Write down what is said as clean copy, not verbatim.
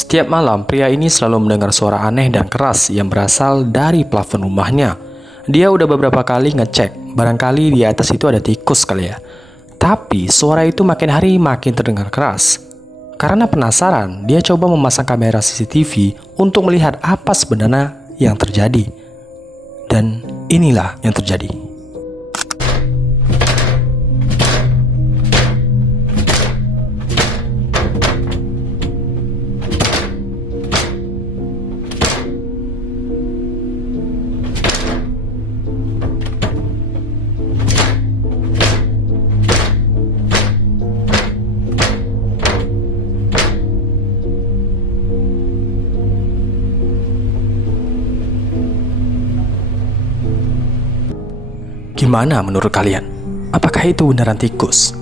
Setiap malam, pria ini selalu mendengar suara aneh dan keras yang berasal dari plafon rumahnya. Dia udah beberapa kali ngecek, barangkali di atas itu ada tikus kali ya. Tapi suara itu makin hari makin terdengar keras. Karena penasaran, dia coba memasang kamera CCTV untuk melihat apa sebenarnya yang terjadi. Dan inilah yang terjadi. Gimana menurut kalian? Apakah itu beneran tikus?